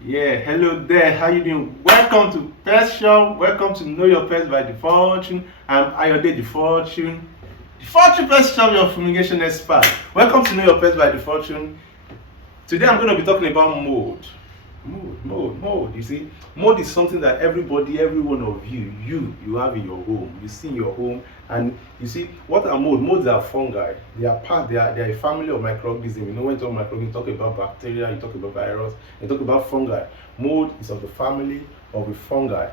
Yeah, hello there. How you doing? Welcome to Pest Shop. Welcome to Know Your Pest by DFORTUNE. I'm Ayode DFORTUNE. DFORTUNE Pest Shop, your fumigation expert. Welcome to Know Your Pest by DFORTUNE. Today I'm going to be talking about mold. Mold. You see, mold is something that everybody, every one of you have in your home. You see in your home, and you see what are mold? Molds are fungi. They are a family of microorganisms. You know, when you talk microorganisms, you talk about bacteria, you talk about virus, you talk about fungi. Mold is of the family of the fungi.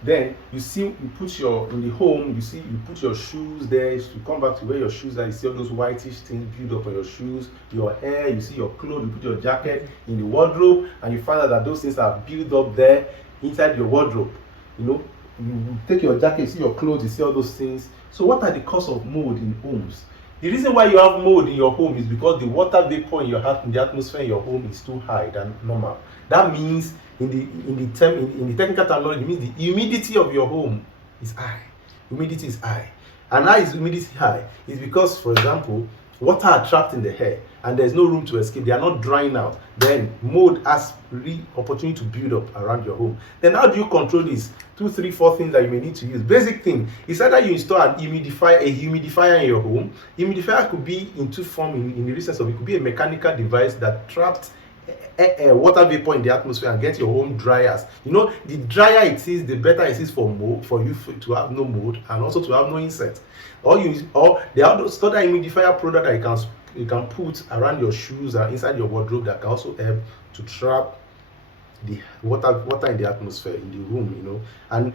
Then you see, you put your in the home, you see, you put your shoes there. You come back to where your shoes are, you see all those whitish things build up on your shoes, your hair, you see your clothes, you put your jacket in the wardrobe, and you find out that those things are built up there inside your wardrobe. You know, you take your jacket, you see your clothes, you see all those things. So what are the cause of mold in homes? The reason why you have mold in your home is because the water vapor in the atmosphere in your home is too high than normal. That means in the technical terminology, it means the humidity of your home is high. Humidity is high. And how is humidity high? It's because, for example, water are trapped in the air and there's no room to escape. They are not drying out. Then mold has opportunity to build up around your home. Then how do you control this? 2, 3, 4 things that you may need to use. Basic thing is either you install a humidifier in your home. Humidifier could be in two forms in the sense of it could be a mechanical device that traps water vapor in the atmosphere and get your home drier. You know, the drier it is, the better it is for you to have no mold and also to have no insects. Or there are those other humidifier product that you can put around your shoes and inside your wardrobe that can also help to trap the water in the atmosphere in the room. You know, and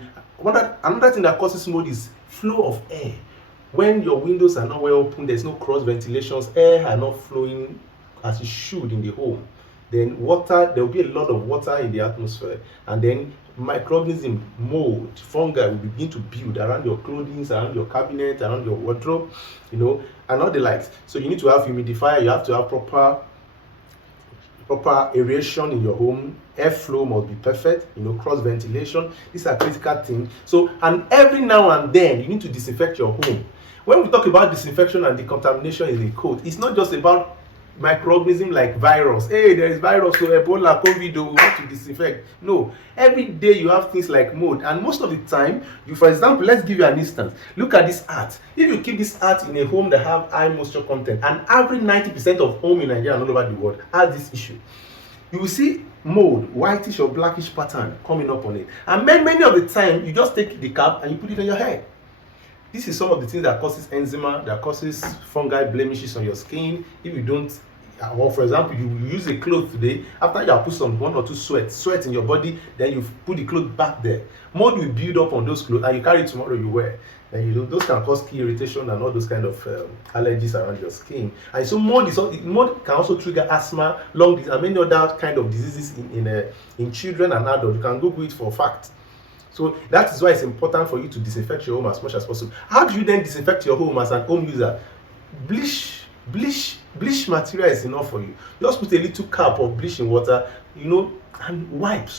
another thing that causes mold is flow of air. When your windows are not well open, there's no cross ventilations, air are not flowing as it should in the home. Then there will be a lot of water in the atmosphere, and then microorganism, mold, fungi will begin to build around your clothing, around your cabinet, around your wardrobe, you know, and all the likes. So you need to have humidifier, you have to have proper aeration in your home, airflow must be perfect, you know, cross ventilation. These are critical things. So, and every now and then you need to disinfect your home. When we talk about disinfection and decontamination in the code, it's not just about microorganism like virus. Hey, there is virus, so Ebola, COVID, we want to disinfect. No, every day you have things like mold, and most of the time, for example, let's give you an instance. Look at this art. If you keep this art in a home that have high moisture content, and every 90% of home in Nigeria and all over the world has this issue, you will see mold, whitish or blackish pattern coming up on it. And many of the time, you just take the cap and you put it on your head. This is some of the things that causes eczema, that causes fungi blemishes on your skin. If you don't, or for example, you use a cloth today, after you have put some 1 or 2 sweat in your body, then you put the cloth back there. Mold will build up on those clothes, and you carry it tomorrow, you wear. And those can cause skin irritation and all those kind of allergies around your skin. And so mold can also trigger asthma, lung disease, and many other kind of diseases in children and adults. You can Google it for a fact. So that is why it's important for you to disinfect your home as much as possible. How do you then disinfect your home as an home user? Bleach material is enough for you. Just put a little cup of bleach in water, you know, and wipe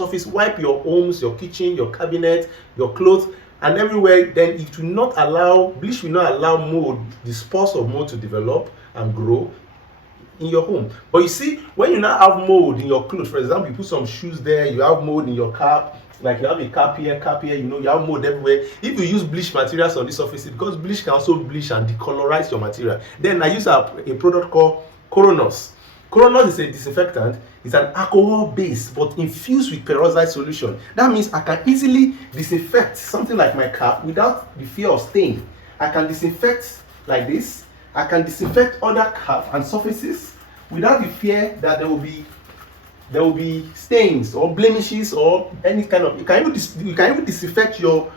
your homes, your kitchen, your cabinet, your clothes, and everywhere. Then bleach will not allow mold, the spores of mold to develop and grow in your home. But you see, when you now have mold in your clothes, for example, you put some shoes there, you have mold in your cap, like you have a cap here, you know, you have mold everywhere. If you use bleach materials on this surface, because bleach can also bleach and decolorize your material. Then I use a product called Coronos. Coronos is a disinfectant. It's an alcohol base but infused with peroxide solution. That means I can easily disinfect something like my cap without the fear of stain. I can disinfect like this. I can disinfect other cap and surfaces without the fear that there will be stains or blemishes or any kind of. You can even disinfect your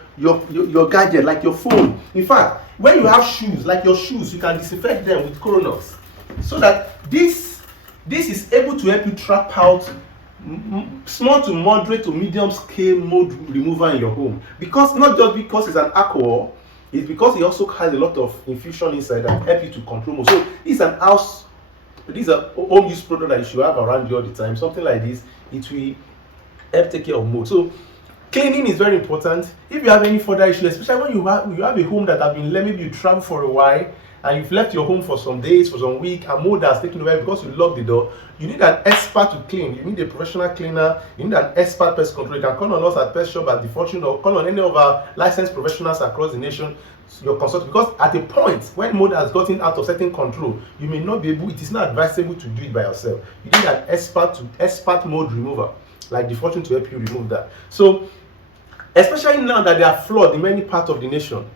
gadget, like your phone. In fact, when you have shoes, like your shoes, you can disinfect them with Coronos, so that this is able to help you trap out small to moderate to medium scale mold removal in your home. Because not just because it's an alcohol, it's because it also has a lot of infusion inside that help you to control mold. So this is a home use product that you should have around you all the time. Something like this, it will help take care of mold. So cleaning is very important. If you have any further issues, especially when you have a home that have been, maybe you travel for a while and you've left your home for some days, for some week, and mold has taken over because you locked the door, you need an expert to clean. You need a professional cleaner. You need an expert pest control. You can call on us at Pest Shop at DFORTUNE, or call on any of our licensed professionals across the nation. Your consultant, because at a point when mold has gotten out of certain control, you may not be able. It is not advisable to do it by yourself. You need an expert mold remover like DFORTUNE to help you remove that. So, especially now that they are flooded in many parts of the nation,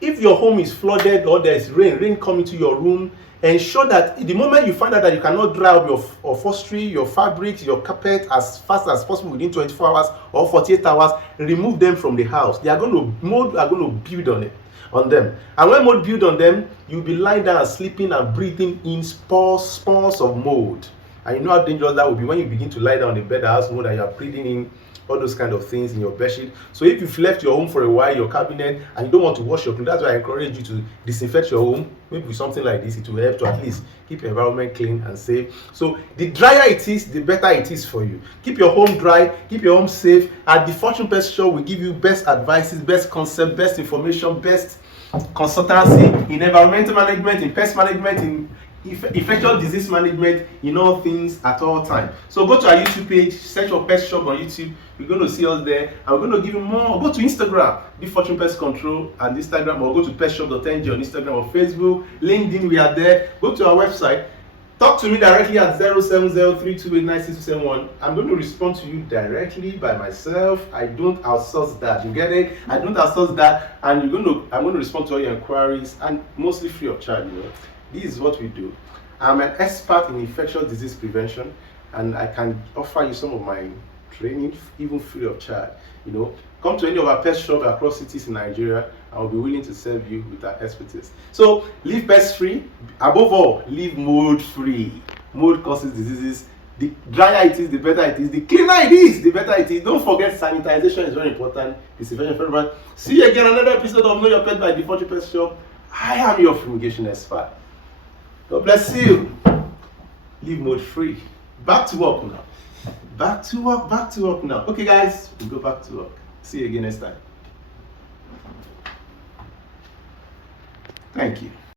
if your home is flooded or there is rain coming to your room, ensure that the moment you find out that you cannot dry up your upholstery, your fabrics, your carpet as fast as possible within 24 hours or 48 hours, remove them from the house. Mold are going to build on them. And when mold build on them, you'll be lying down and sleeping and breathing in spores of mold. And you know how dangerous that will be when you begin to lie down on the bed that has mold and you're breathing in all those kind of things in your bedsheet. So if you've left your home for a while, your cabinet, and you don't want to wash your clothes, that's why I encourage you to disinfect your home. Maybe with something like this, it will help to at least keep your environment clean and safe. So the drier it is, the better it is for you. Keep your home dry, keep your home safe. At DFORTUNE Pest Shop, we give you best advices, best concept, best information, best consultancy in environmental management, in pest management, in infectious disease management, in all things at all time. So go to our YouTube page, search for Pest Shop on YouTube. You're going to see us there, and we're going to give you more. Go to Instagram, DFORTUNE Pest Control and Instagram, or go to pestshop.ng on Instagram or Facebook, LinkedIn, we are there. Go to our website, talk to me directly at 0703289671. I'm going to respond to you directly by myself. I don't outsource that. You get it? I don't outsource that, and I'm going to respond to all your inquiries, and mostly free of charge. This is what we do. I'm an expert in infectious disease prevention, and I can offer you some of my training even free of charge. Come to any of our pest shops across cities in Nigeria. I'll be willing to serve you with our expertise. So live pest free. Above all, live mold free. Mold causes diseases. The drier it is, the better it is. The cleaner it is, the better it is. Don't forget, sanitization is very important. Disinfection for everyone. See you again on another episode of Know Your Pet by DFORTUNE Pest Shop. I am your fumigation expert. God bless you. Live mold free. Back to work now. Back to work now. Okay, guys, we'll go back to work. See you again next time. Thank you.